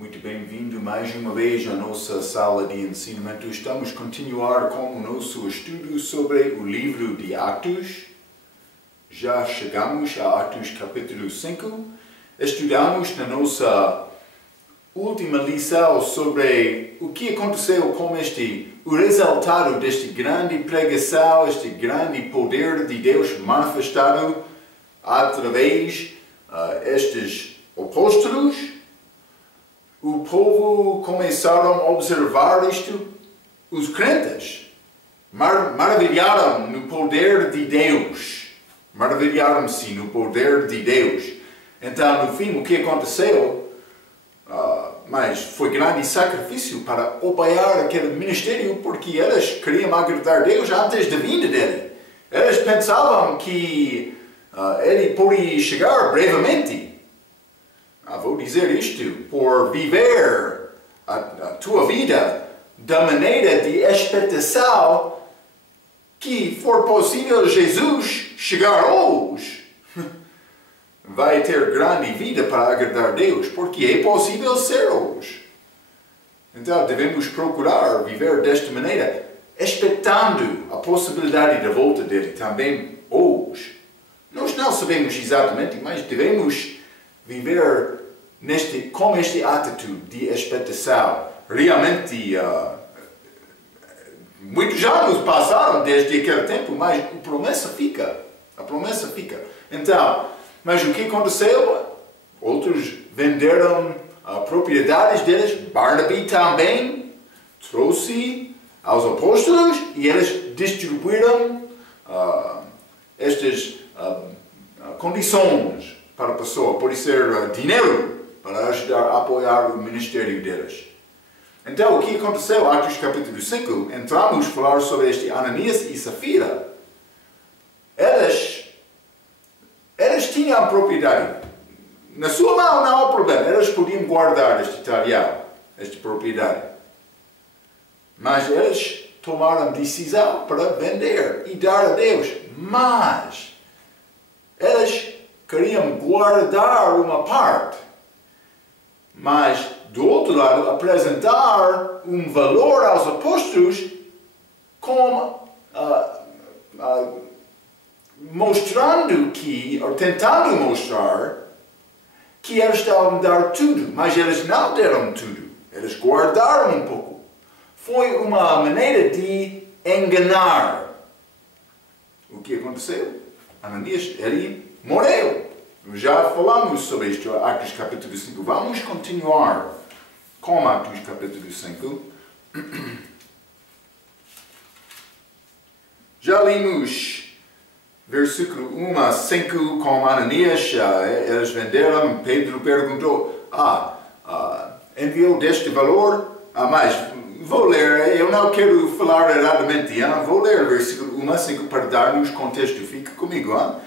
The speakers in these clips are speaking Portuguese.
Muito bem-vindo mais uma vez à nossa sala de ensinamento. Estamos a continuar com o nosso estudo sobre o livro de Atos. Já chegamos a Atos capítulo 5. Estudamos na nossa última lição sobre o que aconteceu com o resultado desta grande pregação, este grande poder de Deus manifestado através destes apóstolos. O povo começaram a observar isto, os crentes maravilharam no poder de Deus, maravilharam-se no poder de Deus. Então, no fim, o que aconteceu, mas foi grande sacrifício para apoiar aquele ministério, porque eles queriam agradar a Deus antes da vinda dele. Eles pensavam que ele poderia chegar brevemente. Vou dizer isto, por viver a tua vida da maneira de expectação que for possível Jesus chegar hoje, vai ter grande vida para agradar a Deus, porque é possível ser hoje. Então devemos procurar viver desta maneira, expectando a possibilidade da volta dele também hoje. Nós não sabemos exatamente, mas devemos viver com esta atitude de expectação. Realmente, muitos anos passaram desde aquele tempo, mas a promessa fica. A promessa fica. Então, mas o que aconteceu? Outros venderam propriedades deles. Barnabé também trouxe aos apóstolos e eles distribuíram estas condições para a pessoa. Pode ser dinheiro para ajudar a apoiar o ministério deles. Então, o que aconteceu? Atos capítulo 5, entramos a falar sobre este Ananias e Safira. Eles tinham a propriedade. Na sua mão não há problema. Eles podiam guardar este talhão, esta propriedade. Mas eles tomaram decisão para vender e dar a Deus. Mas eles queriam guardar uma parte. Mas, do outro lado, apresentar um valor aos apóstolos como mostrando que, ou tentando mostrar que eles estavam a dar tudo, mas eles não deram tudo. Eles guardaram um pouco. Foi uma maneira de enganar. O que aconteceu? Ananias, ele morreu. Já falamos sobre isto, Atos capítulo 5. Vamos continuar com Atos capítulo 5. Já lemos versículo 1 a 5 com Ananias. Eles venderam. Pedro perguntou, enviou deste valor? Mas vou ler, eu não quero falar erradamente. Vou ler versículo 1 a 5 para dar-nos contexto. Fica comigo.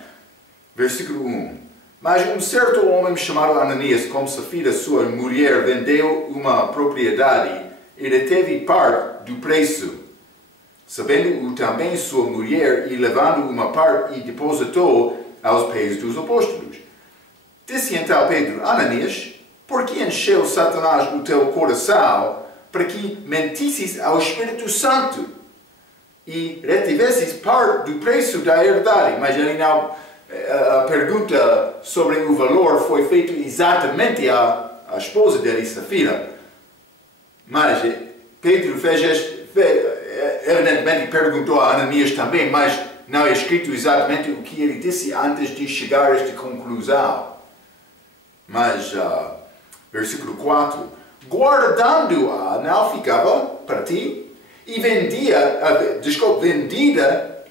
Versículo 1. Mas um certo homem chamado Ananias, com Safira, sua mulher, vendeu uma propriedade e reteve parte do preço. Sabendo-o também sua mulher, e levando uma parte, e depositou aos pés dos apóstolos. Disse então Pedro, Ananias, por que encheu Satanás o teu coração para que mentisses ao Espírito Santo e retivesses parte do preço da herdade? Mas ele não... A pergunta sobre o valor foi feita exatamente à esposa dele, Safira. Mas Pedro evidentemente perguntou a Ananias também, mas não é escrito exatamente o que ele disse antes de chegar a esta conclusão. Mas, versículo 4, guardando-a não ficava para ti, e vendida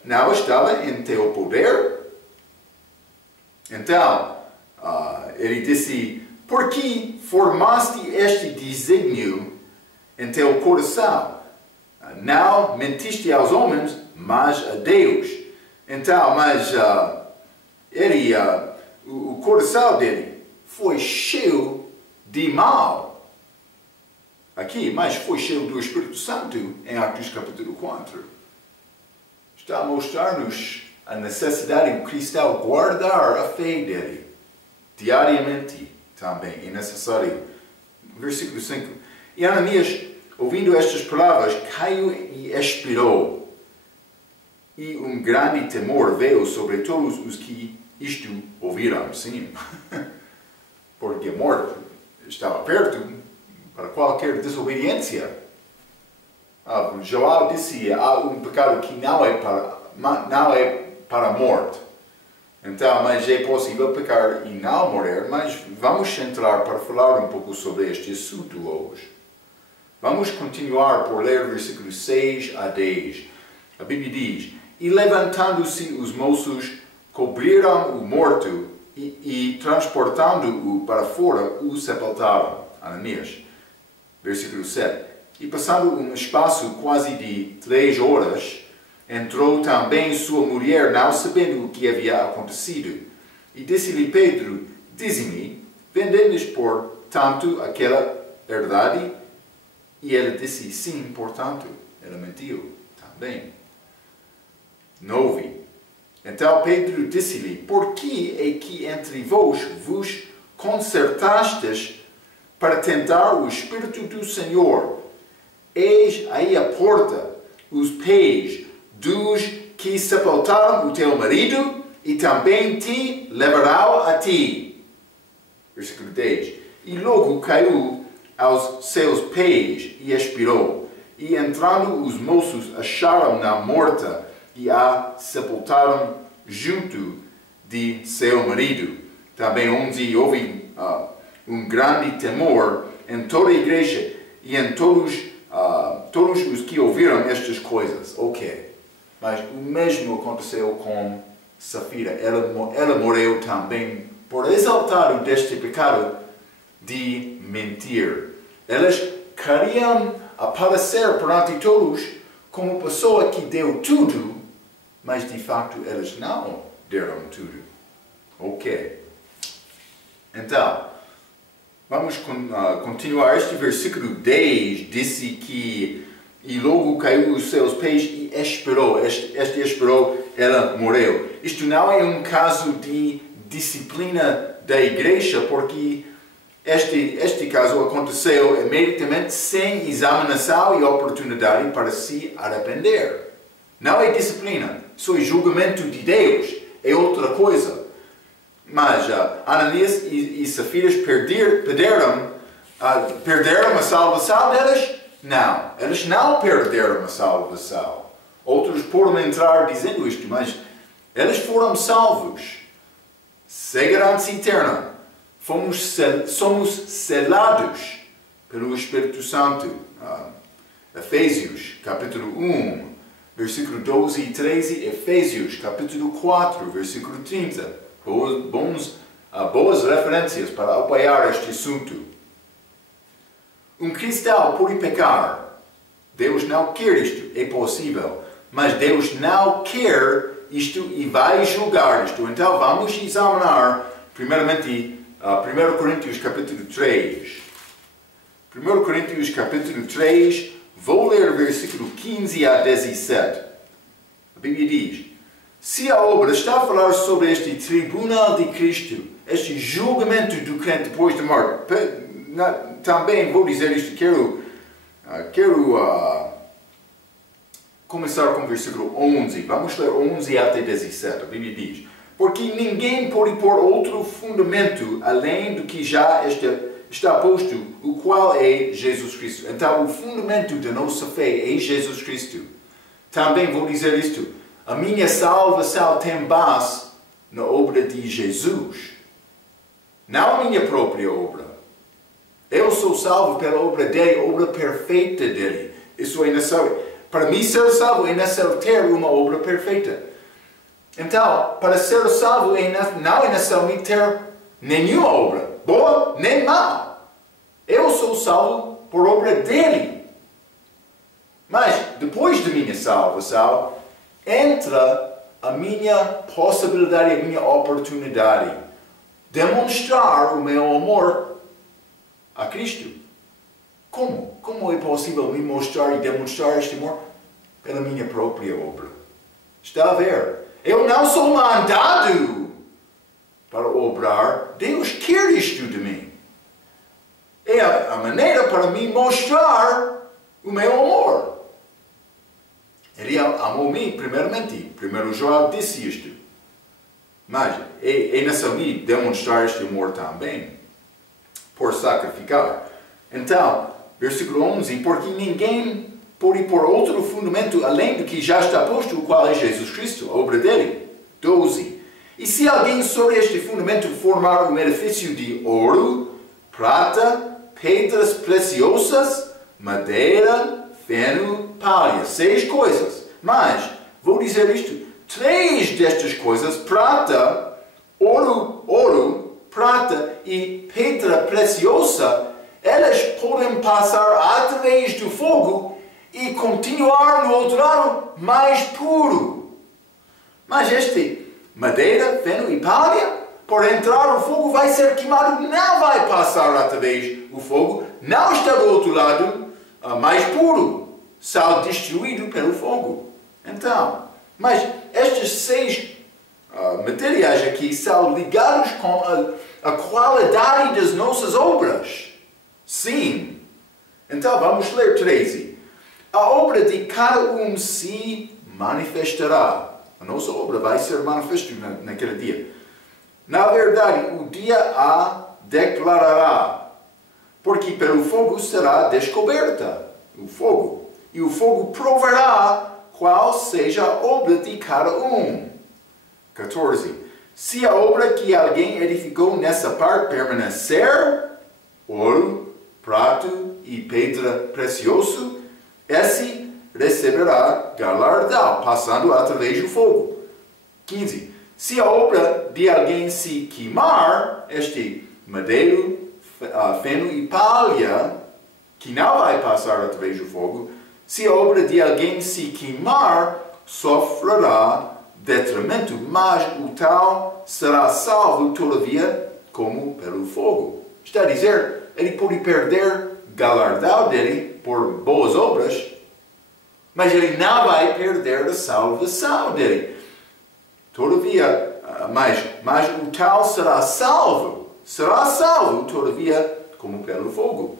não estava em teu poder. Então, ele disse, por que formaste este desígnio em teu coração? Não mentiste aos homens, mas a Deus. Então, mas o coração dele foi cheio de mal. Aqui, mas foi cheio do Espírito Santo em Atos capítulo 4. Está a mostrar-nos a necessidade do cristão guardar a fé dele diariamente também. É necessário Versículo 5. E Ananias, ouvindo estas palavras, caiu e expirou. E grande temor veio sobre todos os que isto ouviram. Sim, porque a morte estava perto para qualquer desobediência. João disse, há pecado que não é para a morte. Então, mas é possível pecar e não morrer, mas vamos entrar para falar um pouco sobre este assunto hoje. Vamos continuar por ler versículos 6 a 10. A Bíblia diz, e levantando-se os moços, cobriram o morto e transportando-o para fora, o sepultaram. Ananias. Versículo 7. E passando um espaço quase de 3 horas, entrou também sua mulher, não sabendo o que havia acontecido. E disse-lhe Pedro, dize-me, vendendes por tanto aquela herdade? E ela disse, sim, portanto. Ela mentiu também. 9. Então Pedro disse-lhe, por que é que entre vós vos concertastes para tentar o Espírito do Senhor? Eis aí a porta, os pés dos que sepultaram o teu marido, e também te levarão a ti. Versículo 10. E logo caiu aos seus pés e expirou. E entrando os moços acharam-na morta e a sepultaram junto de seu marido. Também onde houve grande temor em toda a igreja e em todos os que ouviram estas coisas. Ok. Mas o mesmo aconteceu com Safira. Ela morreu também por exaltar deste pecado de mentir. Elas queriam aparecer perante todos como pessoa que deu tudo, mas de facto elas não deram tudo. Ok. Então, vamos continuar. Este versículo 10 disse que e logo caiu os seus pés e expirou. Este expirou, ela morreu. Isto não é um caso de disciplina da igreja, porque este caso aconteceu imediatamente sem examinação e oportunidade para se arrepender. Não é disciplina, isso é julgamento de Deus, é outra coisa. Mas Ananias e Safiras perderam a salvação delas? Não, eles não perderam a salvação. Outros podem entrar dizendo isto, mas eles foram salvos. Segurança eterna. Somos selados pelo Espírito Santo. Efésios, capítulo 1, versículo 12 e 13. Efésios, capítulo 4, versículo 30. Boas referências para apoiar este assunto. Um cristão pode pecar. Deus não quer isto. É possível. Mas Deus não quer isto e vai julgar isto. Então vamos examinar, primeiramente, 1 Coríntios capítulo 3. 1 Coríntios capítulo 3, vou ler versículo 15 a 17. A Bíblia diz, se a obra está a falar sobre este tribunal de Cristo, este julgamento do crente depois da morte, também vou dizer isto, quero começar com o versículo 11. Vamos ler 11 até 17. A Bíblia diz, porque ninguém pode pôr outro fundamento além do que já está posto, o qual é Jesus Cristo. Então, o fundamento da nossa fé é Jesus Cristo. Também vou dizer isto, a minha salvação tem base na obra de Jesus, não a minha própria obra. Eu sou salvo pela obra dele, obra perfeita dele. Isso é necessário. Para mim ser salvo é necessário ter uma obra perfeita. Então, para ser salvo não é necessário ter nenhuma obra, boa nem má. Eu sou salvo por obra dele. Mas depois da minha salvação, entra a minha possibilidade, a minha oportunidade. Demonstrar o meu amor a Cristo. Como? Como é possível me mostrar e demonstrar este amor? Pela minha própria obra. Está a ver? Eu não sou mandado para obrar. Deus quer isto de mim. é a maneira para me mostrar o meu amor. Ele amou-me primeiramente. Primeiro João disse isto. Mas é necessário demonstrar este amor também, por sacrificar. Então, versículo 11, porque ninguém pode pôr outro fundamento além do que já está posto, o qual é Jesus Cristo, a obra dele. 12. E se alguém sobre este fundamento formar um edifício de ouro, prata, pedras preciosas, madeira, feno, palha, 6 coisas. Mas, vou dizer isto, 3 destas coisas, prata, ouro, prata e pedra preciosa, elas podem passar através do fogo e continuar no outro lado mais puro. Mas madeira, feno e palha, por entrar o fogo vai ser queimado, não vai passar através do fogo, não está do outro lado mais puro, sal destruído pelo fogo. Então, mas estes 6 materiais aqui são ligados com a qualidade das nossas obras. Sim. Então, vamos ler 13. A obra de cada um se manifestará. A nossa obra vai ser manifesta naquele dia. Na verdade, o dia a declarará, porque pelo fogo será descoberta o fogo, e o fogo provará qual seja a obra de cada um. 14. Se a obra que alguém edificou nessa parte permanecer, ouro, prato e pedra precioso, esse receberá galardão, passando através do fogo. 15. Se a obra de alguém se queimar, madeiro, feno e palha, que não vai passar através do fogo, se a obra de alguém se queimar, sofrerá detrimento, mas o tal será salvo todavia como pelo fogo. Está a dizer, ele pode perder galardão dele por boas obras, mas ele não vai perder a salvação dele. Todavia, mas o tal será salvo todavia como pelo fogo.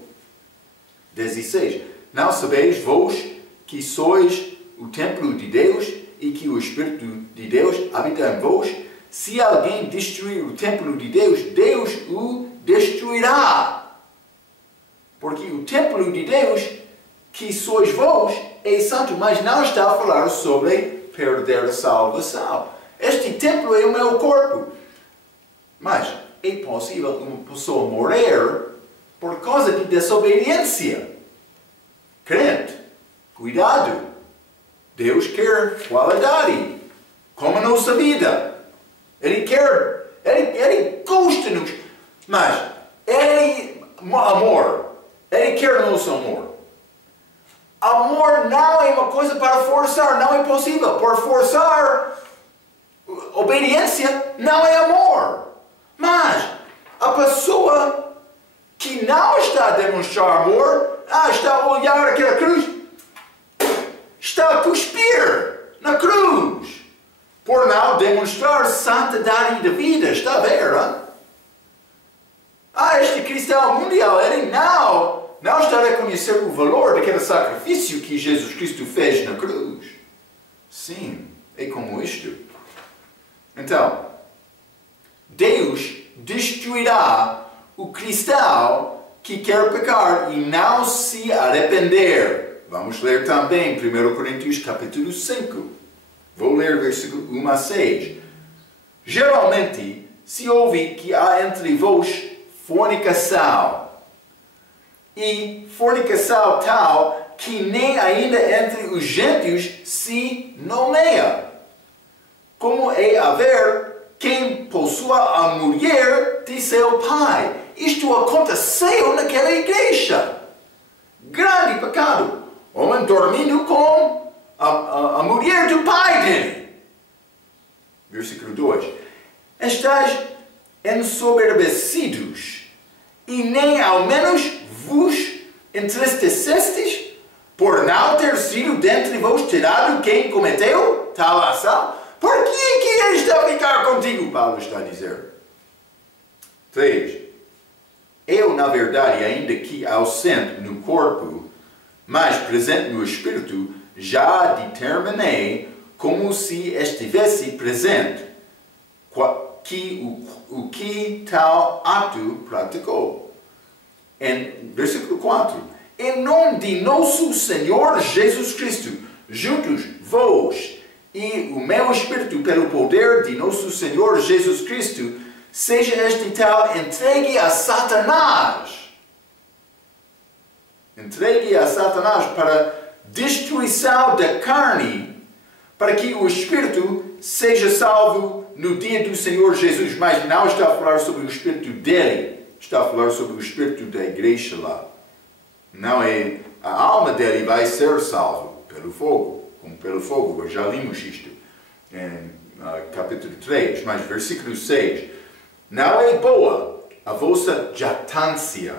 16. Não sabeis vós que sois o templo de Deus e que o Espírito de Deus habita em vós? Se alguém destruir o templo de Deus, Deus o destruirá. Porque o templo de Deus, que sois vós, é santo, mas não está a falar sobre perder a salvação. Este templo é o meu corpo. Mas é possível uma pessoa morrer por causa de desobediência. Crente, cuidado. Deus quer qualidade, como a nossa vida. Ele gosta-nos, mas amor, Ele quer o nosso amor. Amor não é uma coisa para forçar, não é possível. Por forçar obediência não é amor. Mas a pessoa que não está a demonstrar amor, está a olhar aquela cruz, está a cuspir na cruz, por não demonstrar santidade da vida. Está a ver? Este cristão mundial, ele não está a reconhecer o valor daquele sacrifício que Jesus Cristo fez na cruz. Sim, é como isto. Então, Deus destruirá o cristão que quer pecar e não se arrepender. Vamos ler também 1 Coríntios capítulo 5. Vou ler versículo 1 a 6. Geralmente se ouve que há entre vós fornicação, e fornicação tal que nem ainda entre os gentios se nomeia. Como é haver quem possua a mulher de seu pai. Isto aconteceu naquela igreja. Grande pecado. Homem dormindo com a mulher do pai dele. Versículo 2. Estais ensoberbecidos, e nem ao menos vos entristecestes por não ter sido dentre vós tirado quem cometeu tal ação? Por que ele está a ficar contigo? Paulo está a dizer. 3. Eu, na verdade, ainda que ausente no corpo, mas presente no espírito, já determinei como se estivesse presente o que tal ato praticou. Em versículo 4. Em nome de nosso Senhor Jesus Cristo, juntos vós e o meu espírito, pelo poder de nosso Senhor Jesus Cristo, seja este tal entregue a Satanás. Entregue a Satanás para destruição da carne, para que o espírito seja salvo no dia do Senhor Jesus. Mas não está a falar sobre o espírito dele, está a falar sobre o espírito da igreja lá. Não é, a alma dele vai ser salvo pelo fogo, como pelo fogo. Já limos isto em capítulo 3, mas versículo 6. Não é boa a vossa jactância.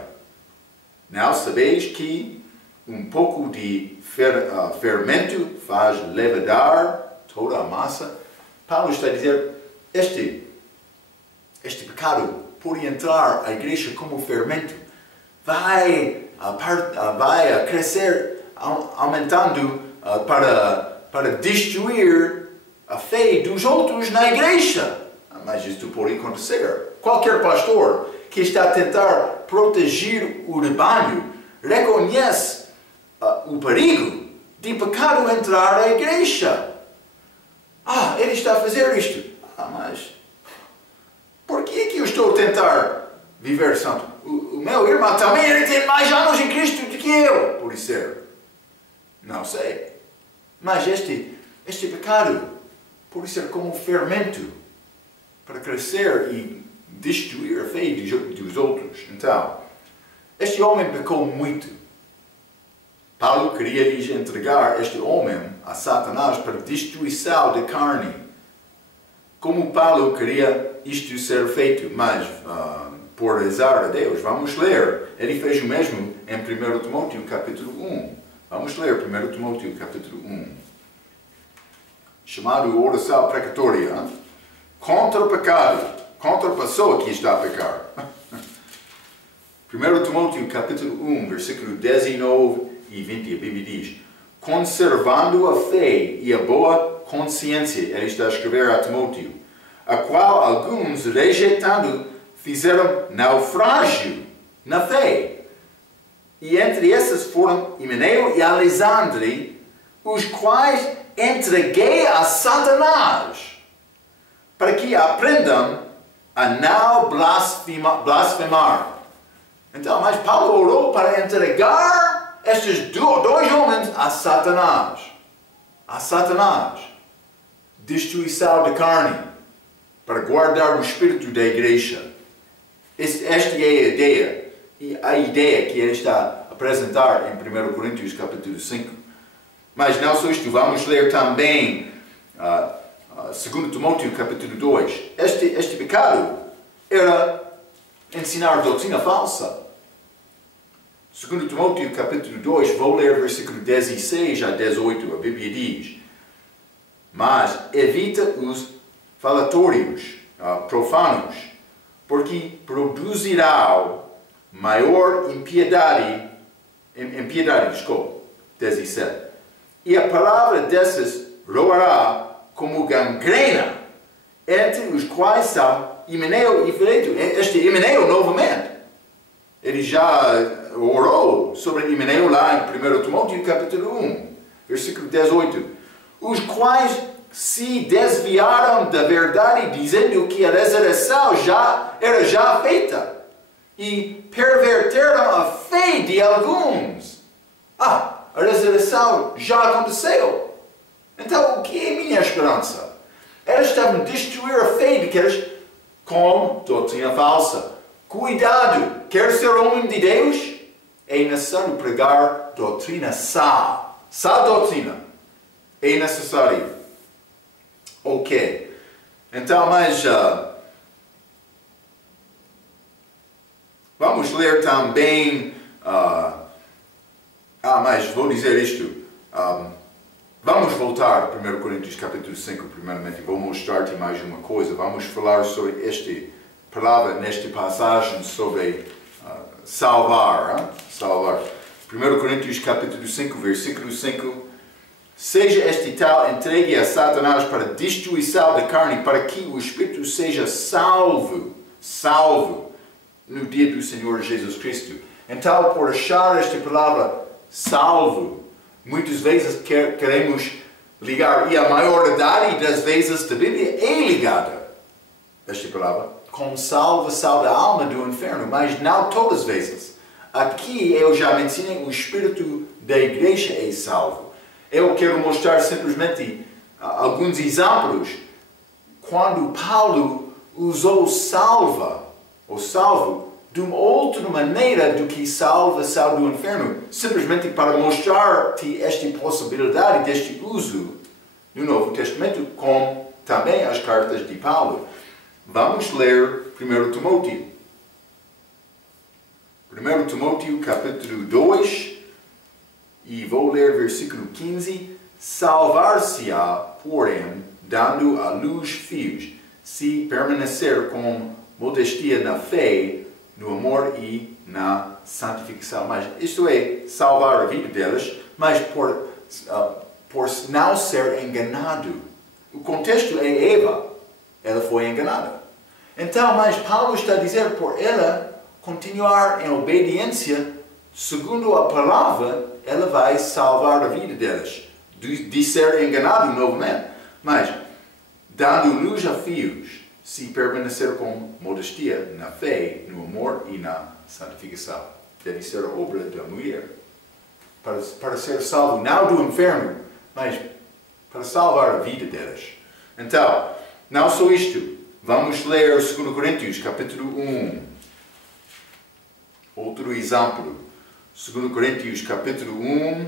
Não sabeis que um pouco de fermento faz levedar toda a massa? Paulo está a dizer, este pecado, por entrar à igreja como fermento, vai crescer, aumentando para destruir a fé dos outros na igreja. Mas isto pode acontecer. Qualquer pastor que está a tentar proteger o rebanho reconhece o perigo de pecado entrar à igreja. Ele está a fazer isto. Mas por que é que eu estou a tentar viver santo? O meu irmão também ele tem mais anos em Cristo do que eu, por ser. Não sei. Mas este pecado pode ser como um fermento para crescer e destruir a fé dos outros. Então, este homem pecou muito. Paulo queria lhes entregar este homem a Satanás para destruição da carne. Como Paulo queria isto ser feito, mas por azar a Deus, vamos ler. Ele fez o mesmo em 1 Timóteo capítulo 1. Vamos ler 1 Timóteo capítulo 1. Chamado oração precatória. Contra o pecado. Contra a pessoa que está a pecar. 1 Timóteo capítulo 1, versículo 19 e 20, a Bíblia diz: conservando a fé e a boa consciência, ele está a escrever a Timóteo, a qual alguns, rejeitando, fizeram naufrágio na fé. E entre esses foram Himeneu e Alexandre, os quais entreguei a Satanás, para que aprendam a não blasfemar. Então, mas Paulo orou para entregar estes dois homens a Satanás. A Satanás. Destruição da carne. Para guardar o espírito da igreja. Esta é a ideia. E a ideia que ele está a apresentar em 1 Coríntios capítulo 5. Mas não só isto, vamos ler também 2 Timóteo capítulo 2. Este pecado era ensinar doutrina falsa. 2 Timóteo capítulo 2, vou ler versículo 16 a 18, a Bíblia diz: mas evita os falatórios profanos, porque produzirão maior impiedade, 17. E a palavra desses roará como gangrena, entre os quais são Himeneu e Fileto. Este Himeneu novamente. Ele já orou sobre Himeneu lá em 1 Timóteo capítulo 1, versículo 18. Os quais se desviaram da verdade, dizendo que a ressurreição era já feita, e perverteram a fé de alguns. A ressurreição já aconteceu. Então, o que é minha esperança? Eles estavam a destruir a fé daqueles com doutrina falsa. Cuidado! Quer ser homem de Deus? É necessário pregar doutrina sã. Sã doutrina. É necessário. Ok. Então, mas vamos ler também. Mas vou dizer isto. Vamos voltar a 1 Coríntios capítulo 5, primeiramente. Vou mostrar-te mais uma coisa. Vamos falar sobre esta palavra, nesta passagem, sobre salvar. 1 Coríntios capítulo 5, versículo 5. Seja este tal entregue a Satanás para destruição da carne, para que o Espírito seja salvo no dia do Senhor Jesus Cristo. Então, por achar esta palavra salvo, muitas vezes queremos ligar, e a maioridade das vezes da Bíblia é ligada, esta palavra, com salvação da alma do inferno, mas não todas as vezes. Aqui eu já mencionei, o Espírito da igreja é salvo. Eu quero mostrar simplesmente alguns exemplos quando Paulo usou salvo de uma outra maneira do que salvação do inferno, simplesmente para mostrar-te esta possibilidade deste uso no Novo Testamento, como também as cartas de Paulo. Vamos ler 1 Timóteo. 1 Timóteo capítulo 2, e vou ler versículo 15. Salvar-se-á, porém, dando à luz filhos, se permanecer com modestia na fé, no amor e na santificação. Mas isto é, salvar a vida delas, mas por não ser enganado. O contexto é Eva. Ela foi enganada. Então, mas Paulo está a dizer, por ela continuar em obediência, segundo a palavra, ela vai salvar a vida delas, de ser enganado novamente. Mas, dando luz a filhos, se permanecer com modestia na fé, no amor e na santificação. Deve ser a obra da mulher. Para ser salvo, não do inferno, mas para salvar a vida delas. Então, não só isto. Vamos ler 2 Coríntios, capítulo 1. Outro exemplo. 2 Coríntios, capítulo 1.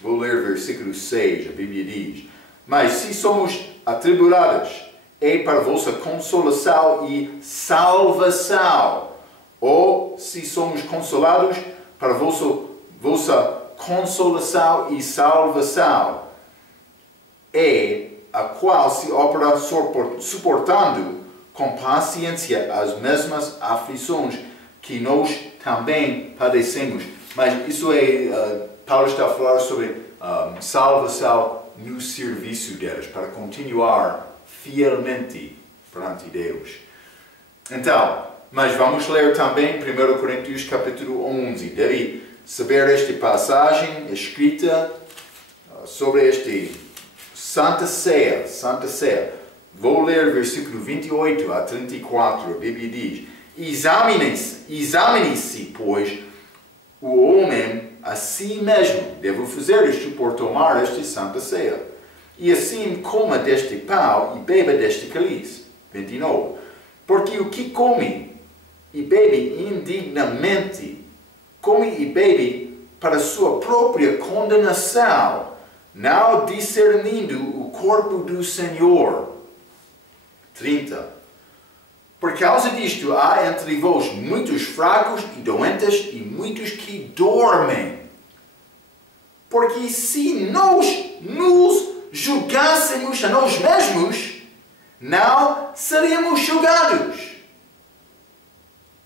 Vou ler versículo 6. A Bíblia diz: mas se somos atribuladas, é para vossa consolação e salvação. Ou se somos consolados, para vossa consolação e salvação. É a qual se opera suportando com paciência as mesmas aflições que nós também padecemos. Mas isso é, Paulo está a falar sobre salvação no serviço delas, para continuar fielmente perante Deus. Então, mas vamos ler também 1 Coríntios capítulo 11. Deve saber esta passagem escrita sobre este Santa Ceia. Vou ler versículo 28 a 34. A Bíblia diz: examine-se, pois, o homem a si mesmo. Deve fazer isto por tomar esta Santa Ceia. E assim coma deste pão e beba deste cálice. 29. Porque o que come e bebe indignamente, come e bebe para sua própria condenação, não discernindo o corpo do Senhor. 30. Por causa disto, há entre vós muitos fracos e doentes e muitos que dormem. Porque se nós nos julgássemos a nós mesmos, não seríamos julgados.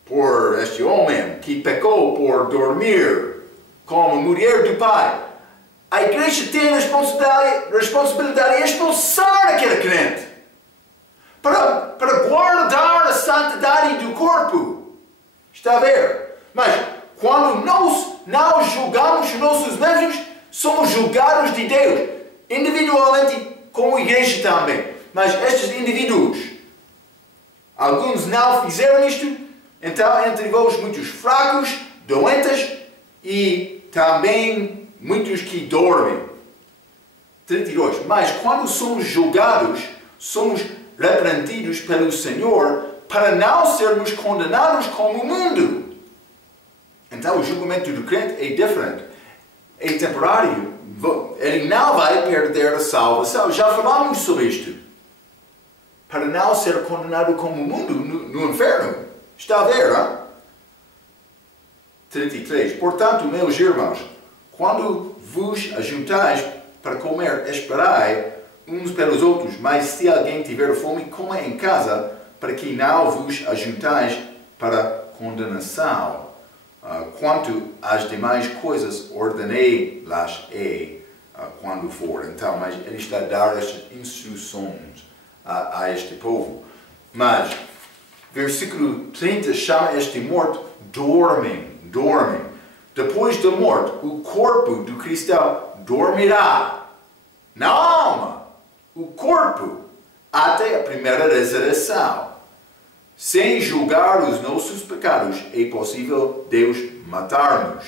Por este homem que pecou por dormir com a mulher do pai, a igreja tem a responsabilidade de expulsar aquele crente para guardar a santidade do corpo. Está a ver? Mas quando nós não julgamos os nossos mesmos, somos julgados de Deus, individualmente como igreja também. Mas estes indivíduos, alguns não fizeram isto, então entre vós muitos fracos, doentes e também muitos que dormem. 32. Mas quando somos julgados, somos repreendidos pelo Senhor para não sermos condenados como o mundo. Então o julgamento do crente é diferente. É temporário. Ele não vai perder a salvação. Já falamos sobre isto. Para não ser condenado como o mundo no inferno. Está a ver, hein? 33. Portanto, meus irmãos, quando vos ajuntais para comer, esperai uns pelos outros, mas se alguém tiver fome, coma em casa, para que não vos ajuntais para condenação. Quanto às demais coisas, ordenei-las quando for. Então, mas ele está a dar estas instruções a este povo. Mas, versículo 30 chama este morto dormem. Depois da morte, o corpo do cristão dormirá. Na alma, o corpo, até a primeira ressurreição. Sem julgar os nossos pecados, é possível Deus matar-nos.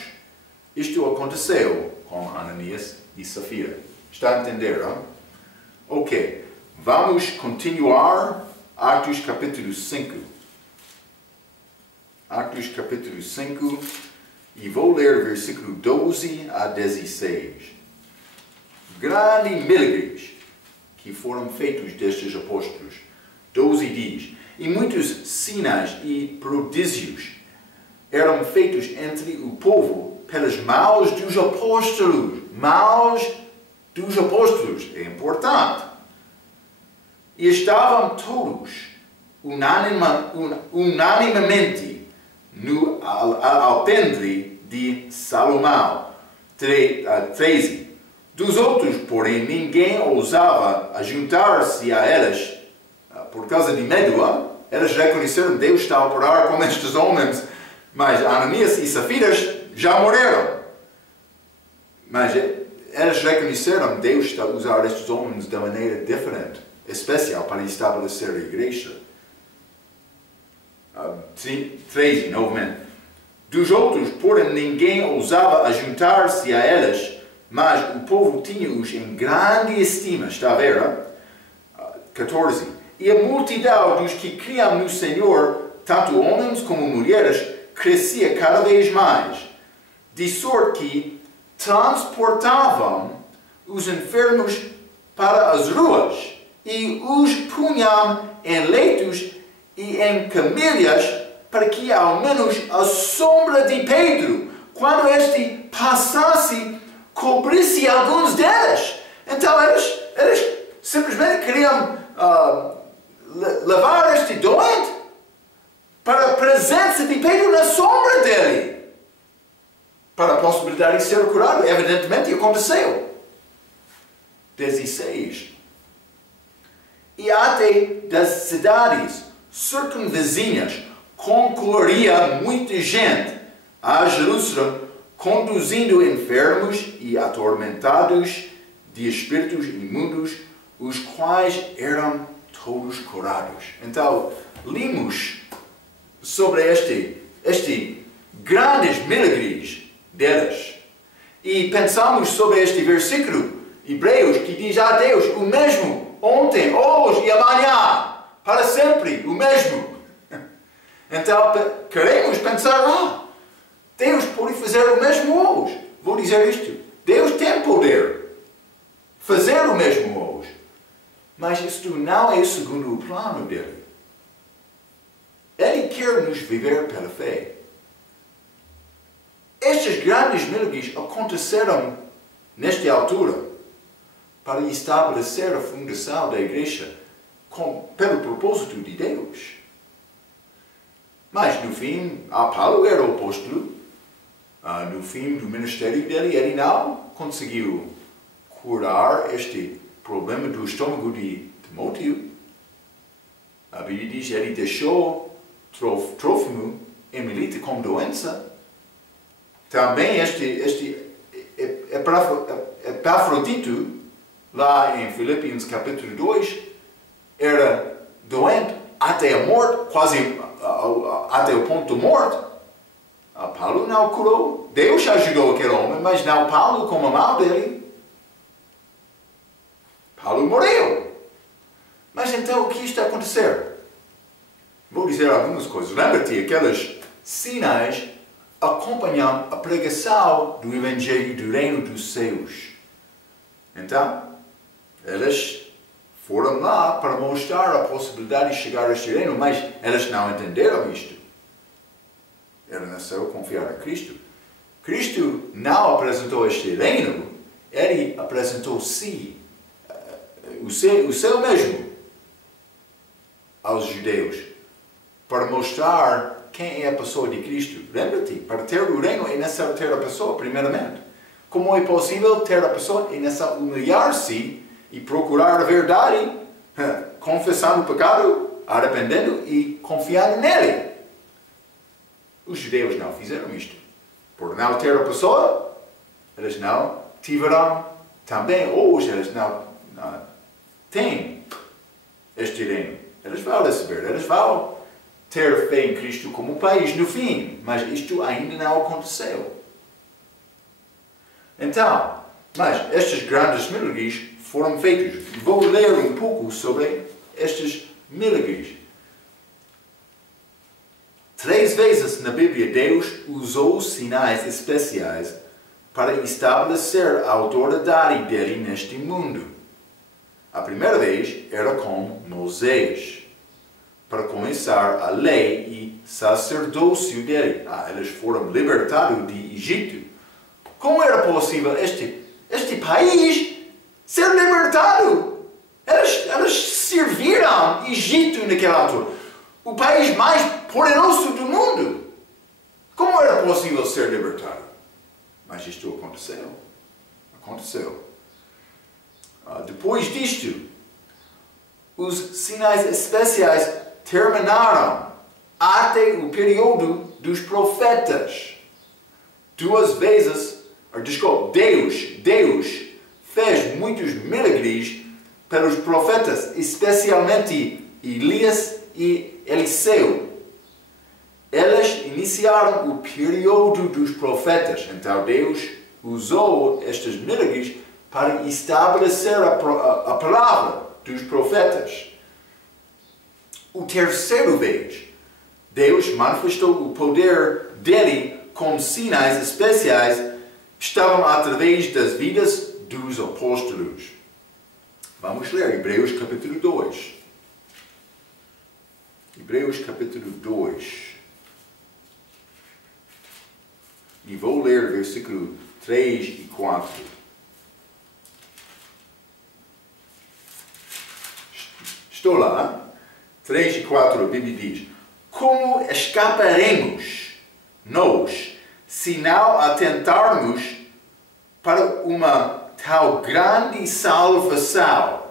Isto aconteceu com Ananias e Safira. Está a entender, não? Ok. Vamos continuar Atos capítulo 5. Atos capítulo 5. E vou ler versículo 12 a 16. Grandes milagres que foram feitos destes apóstolos. 12 diz: e muitos sinais e prodígios eram feitos entre o povo pelas mãos dos apóstolos. Mãos dos apóstolos. É importante. E estavam todos unanimemente no alpendre de Salomão. 13. Dos outros, porém, ninguém ousava juntar-se a elas por causa de medo. Elas reconheceram que Deus está a operar com estes homens, mas Ananias e Safira já morreram. Mas elas reconheceram que Deus está a usar estes homens de maneira diferente, especial para estabelecer a igreja. 13, novamente. Dos outros, porém, ninguém ousava juntar-se a elas, mas o povo tinha-os em grande estima. Está a ver? 14. E a multidão dos que criam no Senhor, tanto homens como mulheres, crescia cada vez mais, de sorte que transportavam os enfermos para as ruas e os punham em leitos e em camilhas, para que ao menos a sombra de Pedro, quando este passasse, cobrisse alguns deles. Então eles simplesmente queriam levar este doente para a presença de Pedro na sombra dele, para a possibilidade de ser curado. Evidentemente aconteceu. 16. E até das cidades circunvizinhas concorria muita gente a Jerusalém, conduzindo enfermos e atormentados de espíritos imundos, os quais eram todos curados. Então, lemos sobre este grandes milagres deles. E pensamos sobre este versículo, Hebreus, que diz a Deus o mesmo ontem, hoje e amanhã, para sempre, o mesmo. Então, queremos pensar, Deus pode fazer o mesmo hoje. Vou dizer isto, Deus tem poder fazer o mesmo hoje. Mas isto não é segundo o plano dele. Ele quer nos viver pela fé. Estes grandes milagres aconteceram nesta altura para estabelecer a fundação da igreja pelo propósito de Deus. Mas no fim, Paulo era o apóstolo. No fim do ministério dele, ele não conseguiu curar este problema do estômago de Timóteo. A Bíblia diz que ele deixou Trófimo em Milita com doença. Também este Epafrodito, lá em Filipenses capítulo 2, era doente até a morte, quase até o ponto de morte. Paulo não curou. Deus ajudou aquele homem, mas não Paulo com a mão dele. Paulo morreu. Mas então o que está a acontecer? Vou dizer algumas coisas. Lembra-te, aqueles sinais acompanham a pregação do Evangelho do Reino dos Céus. Então, eles foram lá para mostrar a possibilidade de chegar a este reino, mas eles não entenderam isto. Era necessário confiar em Cristo. Cristo não apresentou este reino, ele apresentou si, o seu mesmo. aos judeus para mostrar quem é a pessoa de Cristo. Lembra-te, para ter o reino é necessário ter a pessoa, primeiramente. Como é possível ter a pessoa? É necessário humilhar-se e procurar a verdade, confessando o pecado, arrependendo e confiando nele. Os judeus não fizeram isto. Por não ter a pessoa, eles não tiveram também, hoje eles não têm este reino. Eles vão receber, eles vão ter fé em Cristo como país no fim, mas isto ainda não aconteceu. Então, mas estes grandes milagres foram feitos. Vou ler um pouco sobre estes milagres. 3 vezes na Bíblia Deus usou sinais especiais para estabelecer a autoridade dele neste mundo. A primeira vez era com Moisés, para começar a lei e sacerdócio dele. Eles foram libertados de Egito. Como era possível este país ser libertado? Eles serviram Egito naquela altura. O país mais poderoso do mundo. Como era possível ser libertado? Mas isto aconteceu. Aconteceu. Depois disto, os sinais especiais terminaram até o período dos profetas. 2 vezes, Deus fez muitos milagres pelos profetas, especialmente Elias e Eliseu. Eles iniciaram o período dos profetas. Então Deus usou estes milagres para estabelecer a palavra dos profetas. O terceiro vez, Deus manifestou o poder dele com sinais especiais que estavam através das vidas dos apóstolos. Vamos ler Hebreus capítulo 2. Hebreus capítulo 2. E vou ler versículo 3 e 4. Estou lá. 3 e 4 a Bíblia diz: como escaparemos nós se não atentarmos para uma tal grande salvação?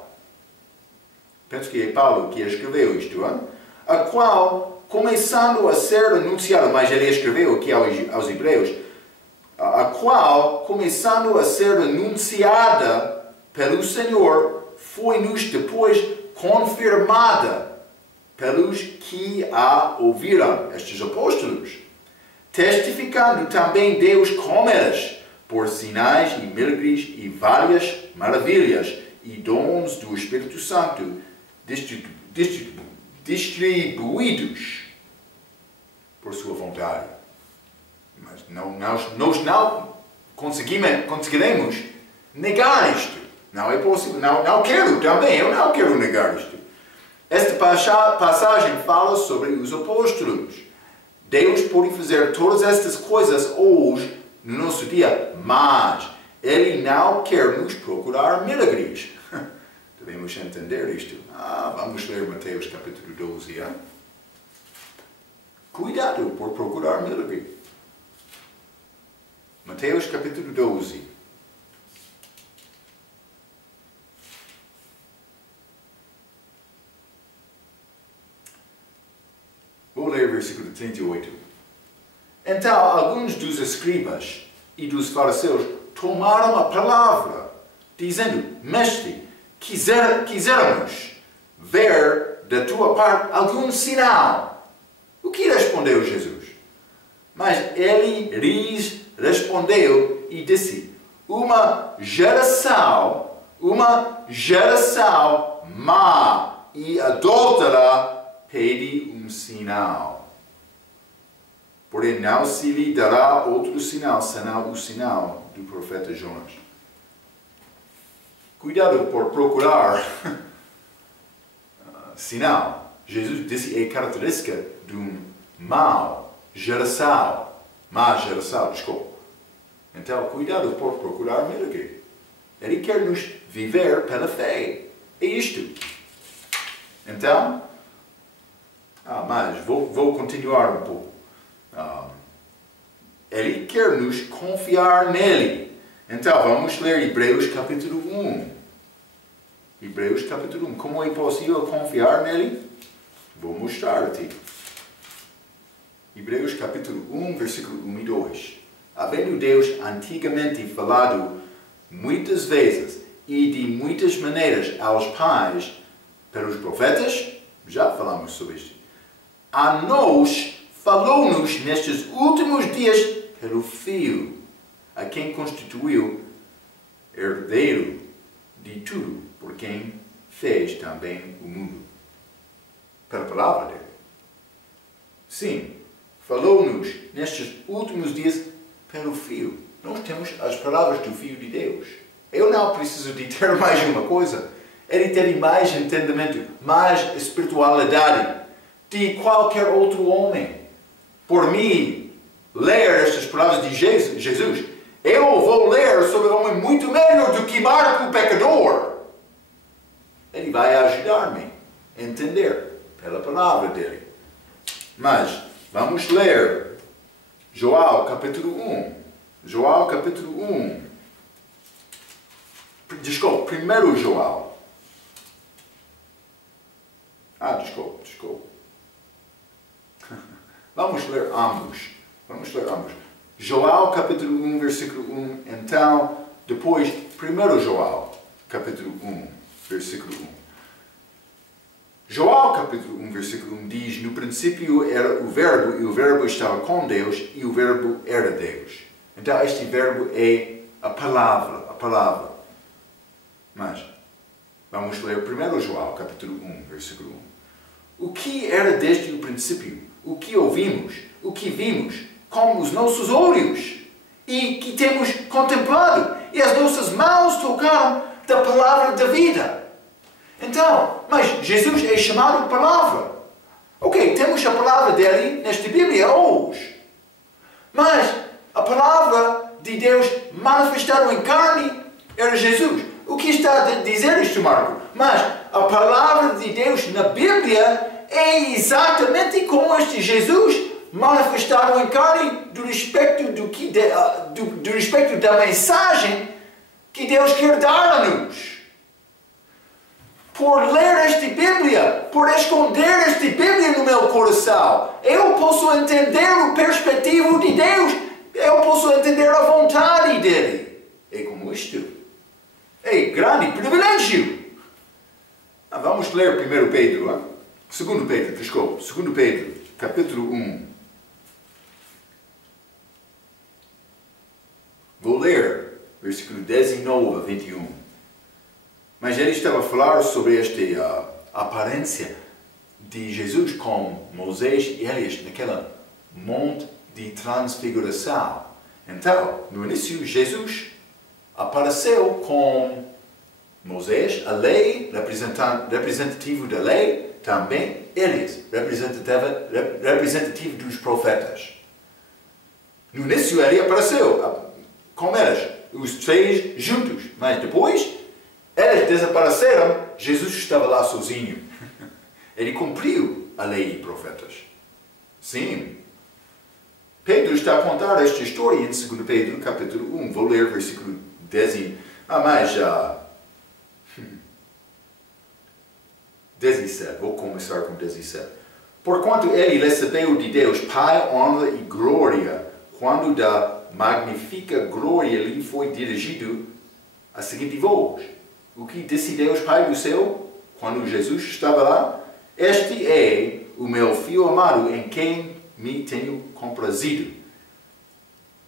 Penso que é Paulo que escreveu isto, hein? A qual, começando a ser anunciada, mas ele escreveu aqui aos Hebreus, a qual, começando a ser anunciada pelo Senhor, foi-nos depois confirmada pelos que a ouviram, estes apóstolos, testificando também Deus com eles, por sinais e milagres e várias maravilhas e dons do Espírito Santo distribuídos por sua vontade. Mas nós não conseguiremos negar isto. Não é possível. Não quero também. Eu não quero negar isto. Esta passagem fala sobre os apóstolos. Deus pode fazer todas estas coisas hoje, no nosso dia, mas Ele não quer nos procurar milagres. Devemos entender isto. Vamos ler Mateus capítulo 12. Cuidado por procurar milagre. Mateus capítulo 12. Vou ler o versículo 38. Então, alguns dos escribas e dos fariseus tomaram a palavra, dizendo: Mestre, quisermos ver da tua parte algum sinal. O que respondeu Jesus? Mas ele lhes respondeu e disse: uma geração má e adúltera pede um sinal. Porém não se lhe dará outro sinal, senão o sinal do profeta Jonas. Cuidado por procurar sinal. Jesus disse é característica de má geração, desculpa. Então, cuidado por procurar milagre. Ele quer nos viver pela fé. É isto. Então, Mas vou continuar um pouco. Ele quer nos confiar nele. Então, vamos ler Hebreus capítulo 1. Hebreus capítulo 1. Como é possível confiar nele? Vou mostrar a ti. Hebreus capítulo 1, versículo 1 e 2. Havendo Deus antigamente falado muitas vezes e de muitas maneiras aos pais pelos profetas, já falamos sobre isto, a nós falou-nos nestes últimos dias pelo Filho, a quem constituiu herdeiro de tudo, por quem fez também o mundo. Pela palavra dele. Sim, falou-nos nestes últimos dias pelo Filho. Nós temos as palavras do Filho de Deus. Eu não preciso de ter mais uma coisa. Ele teve mais entendimento, mais espiritualidade de qualquer outro homem. Por mim, ler estas palavras de Jesus, eu vou ler sobre um homem muito melhor do que Marco o pecador. Ele vai ajudar-me a entender pela palavra dele. Mas vamos ler João capítulo 1. João capítulo 1. Desculpa, primeiro João. Desculpa. Vamos ler ambos. João capítulo 1, versículo 1. Então, depois, primeiro João capítulo 1, versículo 1. João capítulo 1, versículo 1 diz: no princípio era o verbo, e o verbo estava com Deus, e o verbo era Deus. Então, este verbo é a palavra. Mas, vamos ler primeiro João capítulo 1, versículo 1. O que era desde o princípio, o que ouvimos, o que vimos, com os nossos olhos, e que temos contemplado, e as nossas mãos tocaram da palavra da vida. Então, mas Jesus é chamado palavra. Ok, temos a palavra dele nesta Bíblia hoje. Mas a palavra de Deus manifestada em carne era Jesus. O que está a dizer isto, Marco? Mas a palavra de Deus na Bíblia é exatamente como este Jesus manifestado em carne do respeito da mensagem que Deus quer dar a nos. Por ler esta Bíblia, por esconder esta Bíblia no meu coração, eu posso entender o perspectivo de Deus, eu posso entender a vontade dele. É como isto. É grande privilégio. Vamos ler 1 Pedro, 2 Pedro, capítulo 1. Vou ler versículo 19 a 21. Mas ele estava a falar sobre esta aparência de Jesus com Moisés e Elias naquela monte de transfiguração. Então, no início, Jesus apareceu com Moisés, a lei, representativo da lei, também Elias, representativo dos profetas. No início, ele apareceu com eles, os três juntos, mas depois eles desapareceram, Jesus estava lá sozinho. Ele cumpriu a lei e profetas. Sim. Pedro está a contar esta história em 2 Pedro, capítulo 1. Vou ler versículo 10. 17. Vou começar com 17. Porquanto ele recebeu de Deus Pai honra e glória, quando da magnífica glória lhe foi dirigido a seguinte voz: o que disse Deus Pai do céu, quando Jesus estava lá? Este é o meu Filho amado, em quem me tenho comprazido.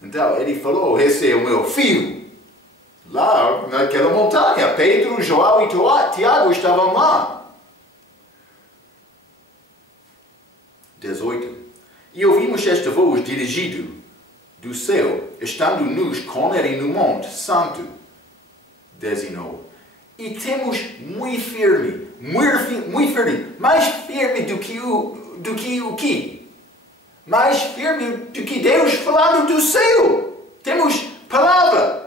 Então, ele falou: esse é o meu Filho. Lá, naquela montanha, Pedro, João e Tiago estavam lá. 18. E ouvimos esta voz dirigida do céu, estando nus com ele no monte santo. 19. E temos muito firme, mais firme do que o que? Mais firme do que Deus falando do céu. Temos palavra.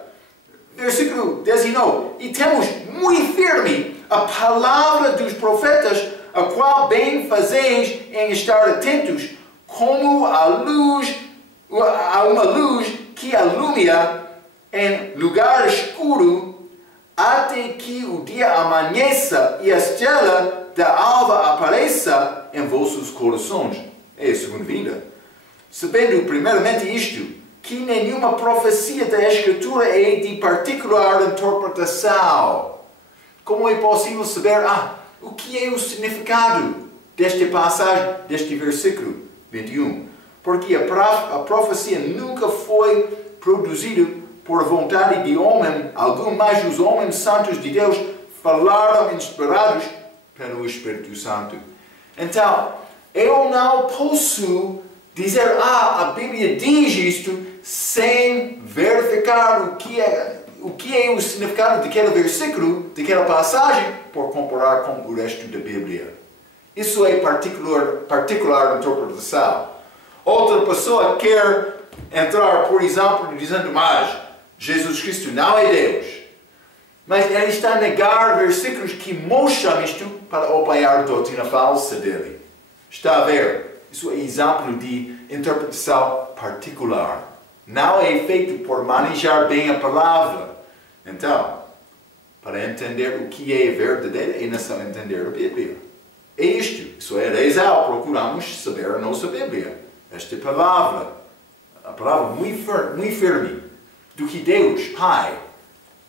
Versículo 19. E temos muito firme a palavra dos profetas, a qual bem fazeis em estar atentos, como a uma luz que alumia em lugar escuro, até que o dia amanheça e a estrela da alva apareça em vossos corações. É a segunda vinda. Sabendo primeiramente isto, que nenhuma profecia da Escritura é de particular interpretação. Como é possível saber, o que é o significado desta passagem, deste versículo 21? Porque a profecia nunca foi produzida por vontade de homem algum, mas os homens santos de Deus falaram inspirados pelo Espírito Santo. Então, eu não posso dizer, a Bíblia diz isto, sem verificar o que é o significado daquele versículo, daquela passagem, por comparar com o resto da Bíblia. Isso é particular interpretação. Outra pessoa quer entrar, por exemplo, dizendo, mas Jesus Cristo não é Deus. Mas ele está a negar versículos que mostram isto para apoiar a doutrina falsa dele. Está a ver? Isso é exemplo de interpretação particular. Não é feito por manejar bem a palavra. Então, para entender o que é verdadeiro, é necessário entender a Bíblia. É isto. Isso é rezar. Procuramos saber a nossa Bíblia. Esta palavra, a palavra muito firme, do que Deus, Pai,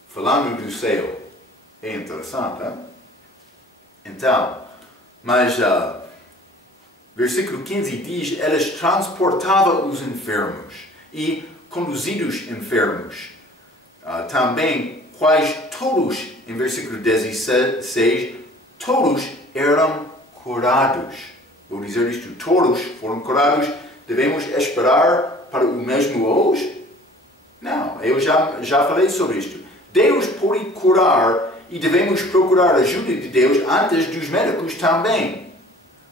falando do céu. É interessante, hein? Então, mas versículo 15 diz, elas transportavam os enfermos e conduzidos enfermos. Também, quais todos, em versículo 16, todos eram curados. Vou dizer isto, todos foram curados. Devemos esperar para o mesmo hoje? Não, eu já falei sobre isto. Deus pode curar e devemos procurar a ajuda de Deus antes dos médicos também.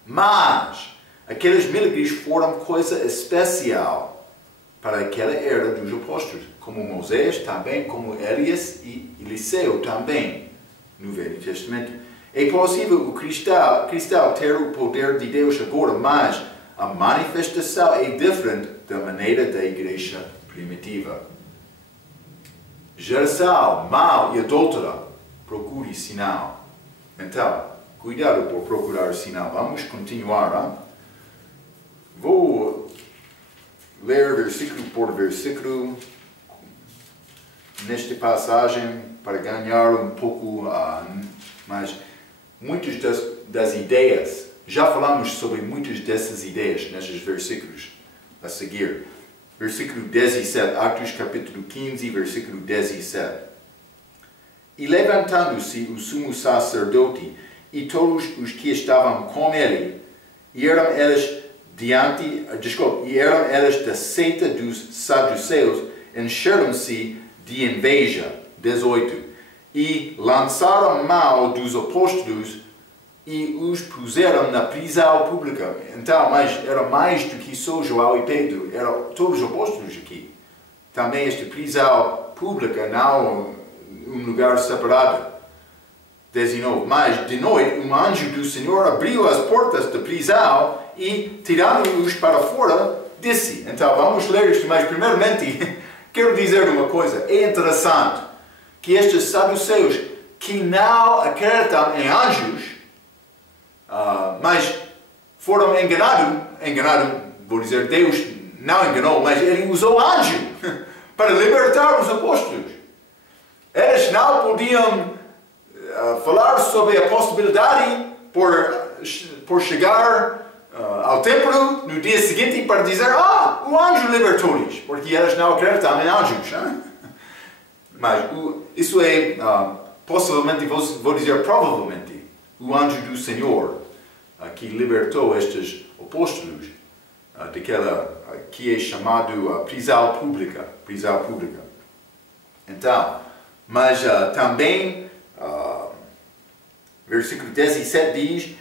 Mas aqueles milagres foram coisa especial para aquela era dos apóstolos, como Moisés também, como Elias e Eliseu também, no Velho Testamento. É possível o cristão ter o poder de Deus agora, mas a manifestação é diferente da maneira da igreja primitiva. Geração mau e adúltera, procure sinal. Então, cuidado por procurar sinal. Vamos continuar. Hein? Vou ler versículo por versículo nesta passagem para ganhar um pouco mais. Muitas das ideias, já falamos sobre muitas dessas ideias nestes versículos a seguir. Versículo 17, Atos capítulo 15, versículo 17. E levantando-se o sumo sacerdote e todos os que estavam com ele, e eram elas da seita dos saduceus, encheram-se de inveja. 18. E lançaram mão dos apóstolos e os puseram na prisão pública. Então, mas era mais do que só João e Pedro, eram todos os apóstolos aqui. Também esta prisão pública, não um lugar separado. 19. Mas de noite um anjo do Senhor abriu as portas da prisão e, tirando-os para fora, disse. Então vamos ler isto, mas primeiramente quero dizer uma coisa. É interessante que estes saduceus que não acreditam em anjos, mas foram enganados, vou dizer, Deus não enganou, mas ele usou anjo para libertar os apóstolos. Eles não podiam falar sobre a possibilidade por chegar ao templo no dia seguinte para dizer, o anjo libertou-lhes, porque eles não acreditam em anjos. Mas isso é, possivelmente, vou dizer provavelmente, o anjo do Senhor que libertou estes apóstolos daquela que é chamado prisão pública. Então, mas também, versículo 17 diz,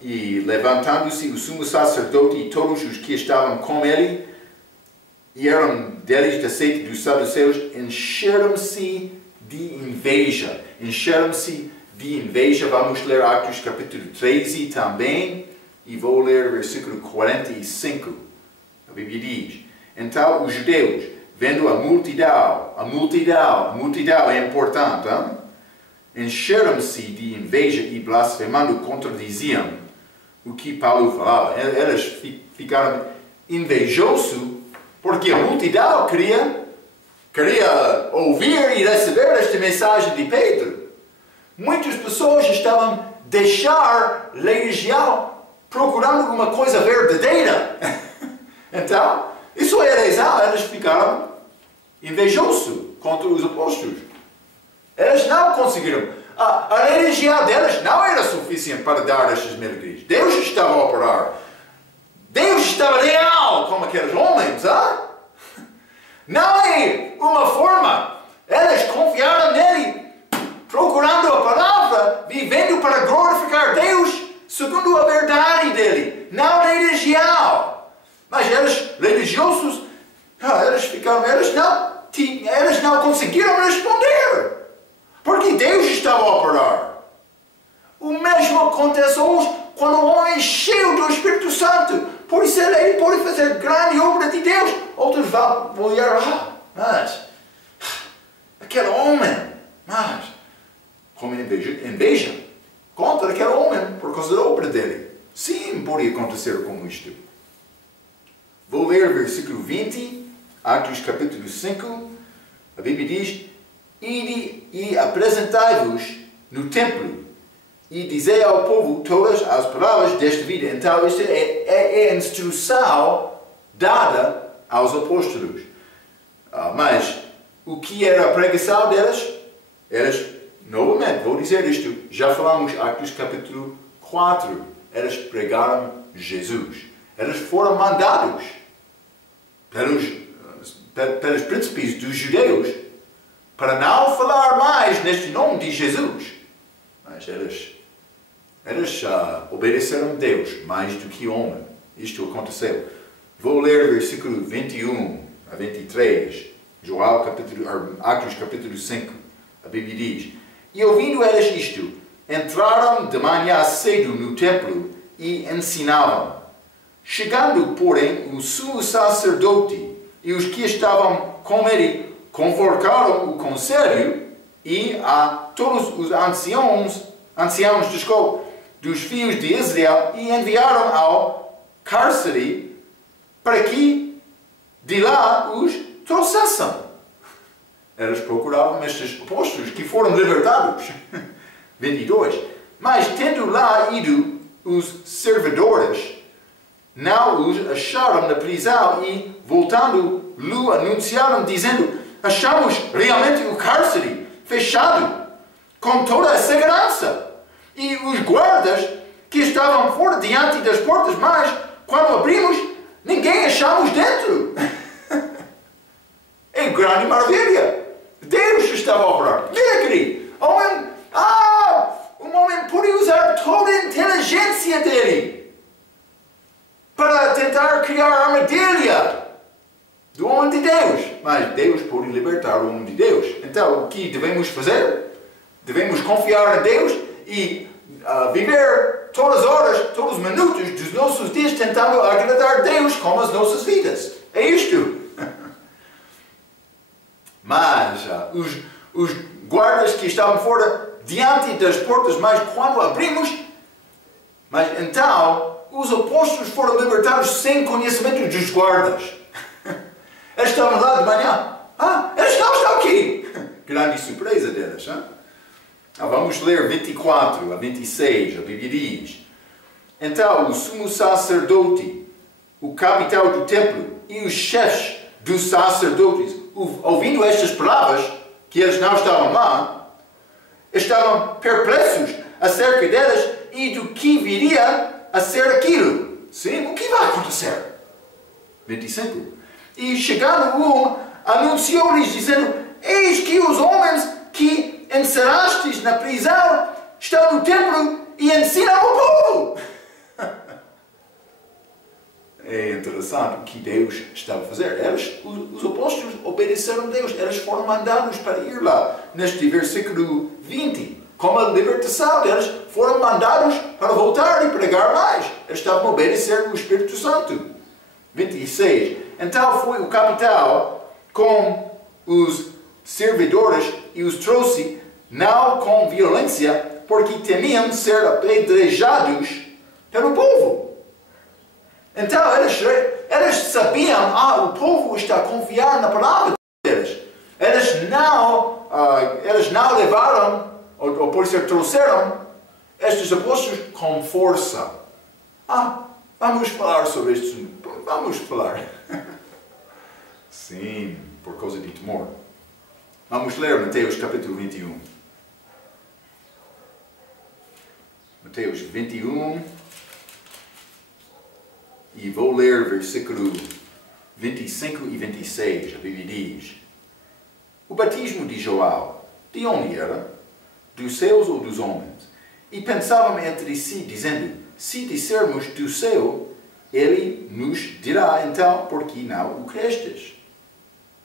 e levantando-se o sumo sacerdote e todos os que estavam com ele, e eram deles da seita dos saduceus, encheram-se de inveja, encheram-se de inveja, vamos ler Atos capítulo 13 também, e vou ler versículo 45. A Bíblia diz: então os judeus, vendo a multidão é importante, encheram-se de inveja e blasfemando contradiziam o que Paulo falava. Eles ficaram invejosos porque a multidão queria ouvir e receber esta mensagem de Pedro. Muitas pessoas estavam a deixar a religião procurando alguma coisa verdadeira. Então, isso é a razão, eles ficaram invejosos contra os apóstolos. Eles não conseguiram. A religião deles não era suficiente para dar estes milagres. Deus estava a operar. Deus estava real como aqueles homens. Não é uma forma. Eles confiaram nele, procurando a palavra, vivendo para glorificar Deus segundo a verdade dele, não a religião. Mas eles, religiosos, eles não conseguiram responder. Porque Deus estava a operar. O mesmo acontece hoje quando o homem é cheio do Espírito Santo. Por isso ele pode fazer grande obra de Deus. Outros vão olhar, mas aquele homem, como inveja contra aquele homem por causa da obra dele. Sim, pode acontecer como isto. Vou ler versículo 20, Atos capítulo 5. A Bíblia diz: ide e apresentai-vos no templo e dizei ao povo todas as palavras desta vida. Então, esta é a instrução dada aos apóstolos. Mas o que era a pregação deles? Eles, novamente, vou dizer isto, já falamos em Atos capítulo 4. Eles pregaram Jesus. Eles foram mandados pelos príncipes dos judeus para não falar mais neste nome de Jesus. Mas eles obedeceram a Deus mais do que homem. Isto aconteceu. Vou ler versículo 21 a 23, Atos capítulo 5. A Bíblia diz: e ouvindo eles isto, entraram de manhã cedo no templo e ensinavam. Chegando, porém, o sumo sacerdote e os que estavam com ele convocaram o conselho e a todos os anciãos dos filhos de Israel e enviaram ao cárcere para que de lá os trouxessem. Eles procuravam estes apóstolos que foram libertados. 22. Mas tendo lá ido os servidores, não os acharam na prisão e, voltando, lhe anunciaram, dizendo: achamos realmente o cárcere fechado, com toda a segurança, e os guardas que estavam fora diante das portas, mas, quando abrimos, ninguém achamos dentro. É grande maravilha. Deus estava a operar. Mira, querido, um homem pode usar toda a inteligência dele para tentar criar a armadilha do homem de Deus. Mas Deus pode libertar o homem de Deus. Então, o que devemos fazer? Devemos confiar em Deus e viver todas as horas, todos os minutos dos nossos dias tentando agradar a Deus com as nossas vidas. É isto. Mas os guardas que estavam fora diante das portas, mas quando abrimos, mas então os apóstolos foram libertados sem conhecimento dos guardas. Eles estavam lá de manhã. Eles não estão aqui. Grande surpresa deles. Vamos ler 24 a 26. A Bíblia diz: então o sumo sacerdote, o capitão do templo e os chefes dos sacerdotes, ouvindo estas palavras, que eles não estavam lá, estavam perplexos acerca delas e do que viria a ser aquilo. Sim, o que vai acontecer? 25. E chegando um, anunciou-lhes, dizendo: eis que os homens que encerrastes na prisão estão no templo e ensinam o povo. É interessante o que Deus estava a fazer. Os apóstolos obedeceram a Deus. Eles foram mandados para ir lá. Neste versículo 20. com a libertação. Eles foram mandados para voltar e pregar mais. Eles estavam obedecendo o Espírito Santo. 26. Então foi o capitão com os servidores e os trouxe, não com violência, porque temiam ser apedrejados pelo povo. Então eles sabiam, o povo está a confiar na palavra deles. Eles não levaram, ou por isso trouxeram, estes apóstolos com força. Vamos falar sobre isto. Vamos falar. Sim, por causa de temor. Vamos ler Mateus capítulo 21. Mateus 21. E vou ler versículo 25 e 26. A Bíblia diz: o batismo de João, de onde era? Dos céus ou dos homens? E pensavam entre si, dizendo: se dissermos do céu, ele nos dirá, então, por que não o crestes?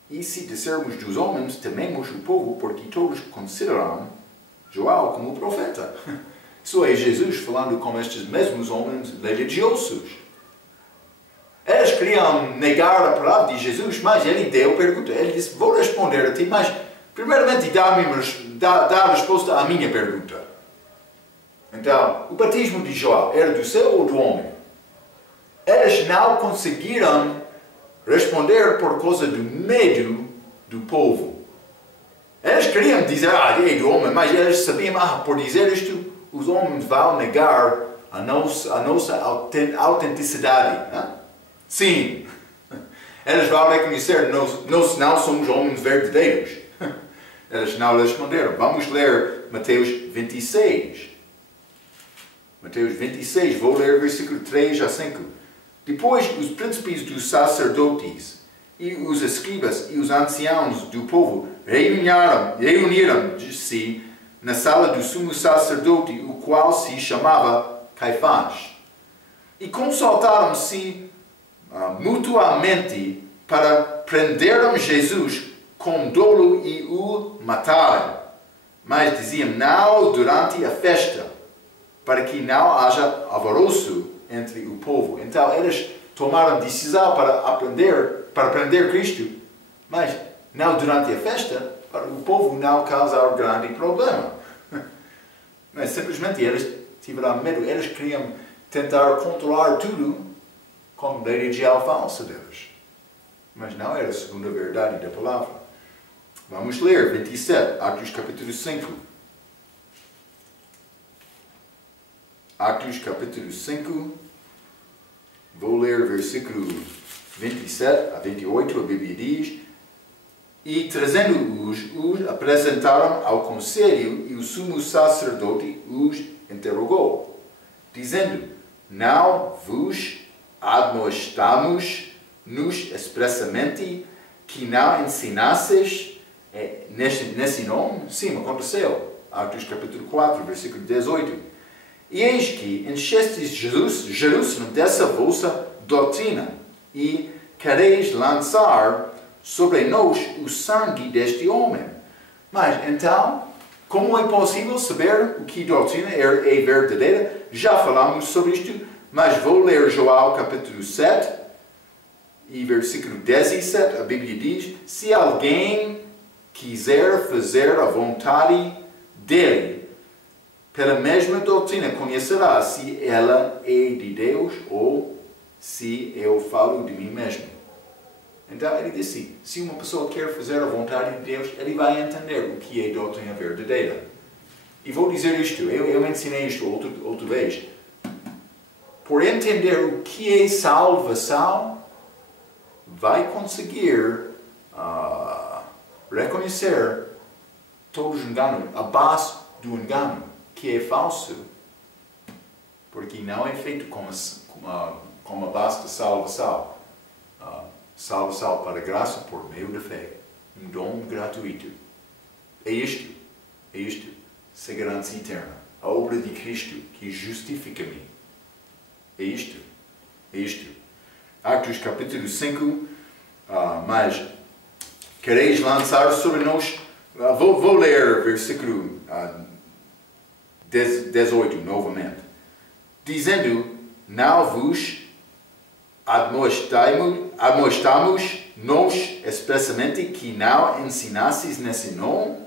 E se dissermos dos homens, tememos o povo, porque todos consideram João como profeta. Isso é Jesus falando com estes mesmos homens religiosos. Eles queriam negar a palavra de Jesus, mas ele deu a pergunta. Ele disse: vou responder a ti, mas primeiramente dá a resposta à minha pergunta. Então, o batismo de João era do céu ou do homem? Eles não conseguiram responder por causa do medo do povo. Eles queriam dizer, é do homem, mas eles sabiam, por dizer isto, os homens vão negar a nossa autenticidade. Né? Sim, eles vão reconhecer, nós não somos homens verdadeiros. Eles não responderam. Vamos ler Mateus 26. Mateus 26, vou ler versículo 3 a 5. Depois os príncipes dos sacerdotes e os escribas e os anciãos do povo reuniram-se na sala do sumo sacerdote, o qual se chamava Caifás. E consultaram-se mutuamente para prenderem Jesus com dolo e o matarem. Mas diziam: não durante a festa, para que não haja alvoroço entre o povo. Então eles tomaram decisão para prender Cristo, mas não durante a festa, para o povo não causar grande problema. Mas simplesmente eles tiveram medo, eles queriam tentar controlar tudo com a religião falsa deles. Mas não era segundo a verdade da palavra. Vamos ler 27, Atos capítulo 5. Atos capítulo 5, vou ler versículo 27 a 28, a Bíblia diz: e trazendo-os, os apresentaram ao conselho, e o sumo sacerdote os interrogou, dizendo: não vos admoestamos-nos expressamente que não ensinasseis nesse nome? Sim, aconteceu. Atos capítulo 4, versículo 18. E eis que enchestes Jerusalém dessa vossa doutrina, e quereis lançar sobre nós o sangue deste homem. Mas então, como é possível saber o que doutrina é verdadeira? Já falamos sobre isto, mas vou ler João capítulo 7, e versículo 17, a Bíblia diz: se alguém quiser fazer a vontade dele, pela mesma doutrina conhecerá se ela é de Deus ou se eu falo de mim mesmo. Então ele disse: se uma pessoa quer fazer a vontade de Deus, ele vai entender o que é doutrina verdadeira. E vou dizer isto, eu ensinei isto outra vez. Por entender o que é salvação, vai conseguir reconhecer todo o engano, a base do engano, que é falso, porque não é feito com a base de salvação. Salvação para a graça por meio da fé, um dom gratuito. É isto, segurança eterna, a obra de Cristo que justifica-me. É isto. Atos capítulo 5, mas quereis lançar sobre nós, vou ler versículo 18, novamente. Dizendo, não vos admoestamos nós expressamente que não ensinasseis nesse nome?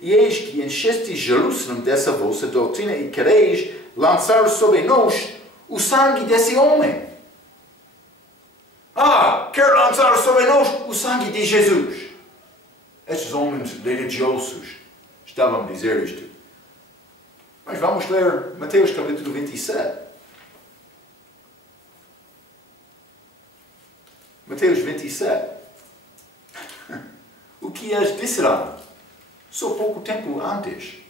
E eis que enchestes Jerusalém dessa vossa doutrina e quereis lançar sobre nós o sangue desse homem. Quer lançar sobre nós o sangue de Jesus. Estes homens religiosos estavam a dizer isto. Mas vamos ler Mateus capítulo 27. Mateus 27. O que eles disseram só pouco tempo antes.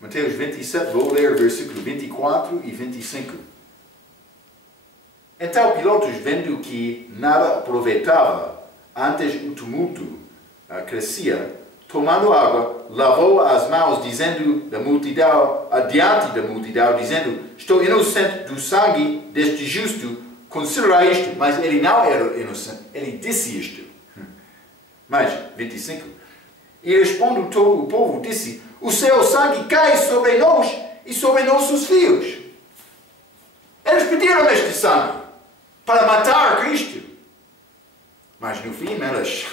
Mateus 27, vou ler versículo 24 e 25. Então Pilatos, vendo que nada aproveitava, antes o tumulto crescia, tomando água, lavou as mãos diante da multidão, dizendo, estou inocente do sangue deste justo, considera isto. Mas ele não era inocente, ele disse isto. Mas, 25, e respondendo todo o povo, disse, o seu sangue cai sobre nós e sobre nossos filhos. Eles pediram este sangue para matar Cristo. Mas no fim eles,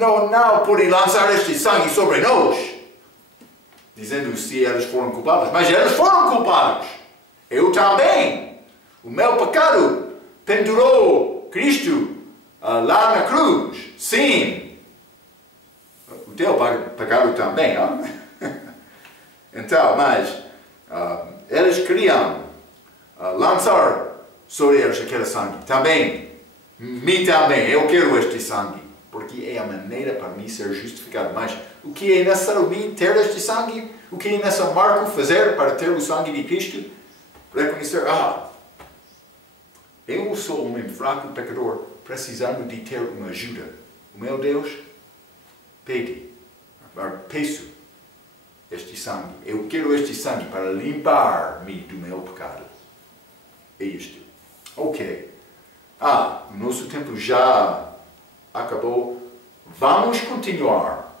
não podem lançar este sangue sobre nós, dizendo se eles foram culpados. Mas eles foram culpados. Eu também. O meu pecado pendurou Cristo lá na cruz. Sim. O teu pecado também, não? Então, mas eles queriam lançar sobre eles aquele sangue. Também, me também, eu quero este sangue, porque é a maneira para mim ser justificado. Mas o que é necessário mim ter este sangue? O que é necessário Marco fazer para ter o sangue de Cristo? Reconhecer, eu sou um homem fraco, pecador, precisando de ter uma ajuda. O meu Deus, peço este sangue. Eu quero este sangue para limpar-me do meu pecado. É isto. Ok. O nosso tempo já acabou. Vamos continuar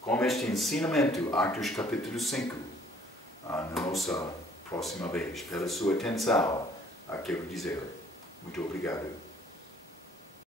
com este ensinamento, Atos capítulo 5, na nossa próxima vez. Pela sua atenção, quero dizer muito obrigado.